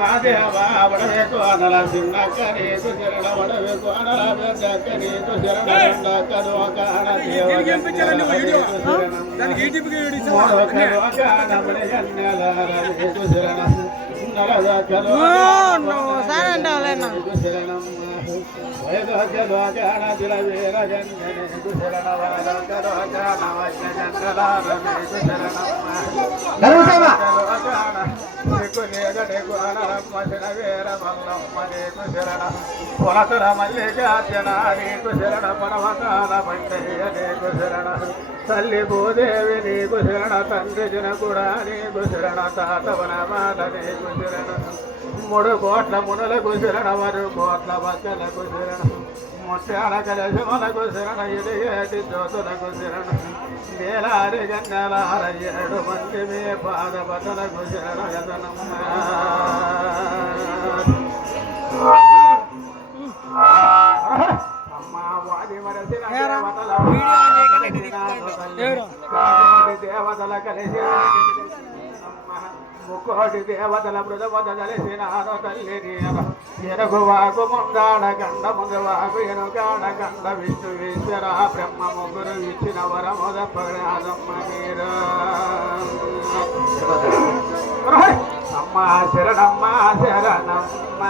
మాదేవా వడవేకు అనల సిన్నక్కనీకు శరణ వడవేకు అనల పెద్దక్కనీకు శరణ రెండక్కను కాన దేవకను శరణం నలదక్కను శరణం వైదోజలోకాన దిలవీర జన్మనేకు శరణ వాదకలోకాన వజ్రజంగలారమేకు శరణం పునతుల మల్లికార్జన నీకు శరణ పరమకాల పండయ్య నీకు శరణ తల్లి భూదేవి నీకు శరణ తండ్రి జనకుడా నీకు శరణ తాతవన మాత నీకు శరణ 3 కోట్ల మునులకు శరణ 1 కోట్ల భక్తులకు శరణ ముత్యాల కలశములకు శరణ ఎలిగేటి జ్యోతులకు శరణ వేలాది గన్నెలార 7 మంది మీ పాదపతులకు శరణ యతనమ్మ అమ్మా వాది మరసిన దేవతల కలిసి ముక్కోటి దేవతల మృదమద కలిసినాను తల్లి ఎనుగు వాకు ముందాడ గండ ముందు వాకు ఎనుగాడ గండ విష్ణువీశ్వర బ్రహ్మ ముగ్గురు ఇచ్చిన వరముద ప్రయాదమ్మ మీరు అమ్మ శరణమ్మ శరణమ్మ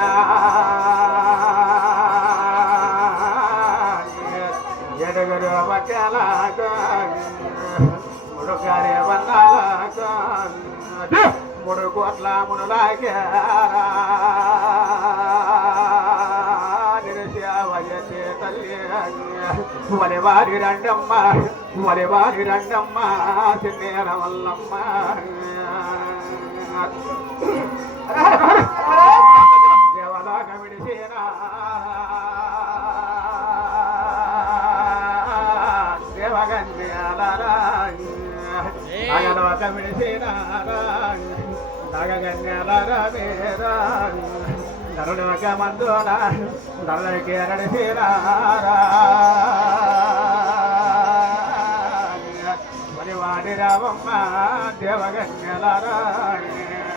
ఎడుగురు వకలాగా ముడుగారే వన్నాలాగా 3 కోట్ల మునులాగారా నిరశావయతే తల్లి వలివారి రండమ్మ చిన్నేర వల్లమ్మ దేవలాగ విడిసేనా దేవగన్యాలరా అగలోక విడిసేనారా నగగన్యాలరా వేరా నరుడొక మందున నరుడికి నడిసినారా మరి వాడి రావమ్మ దేవగన్యాలరా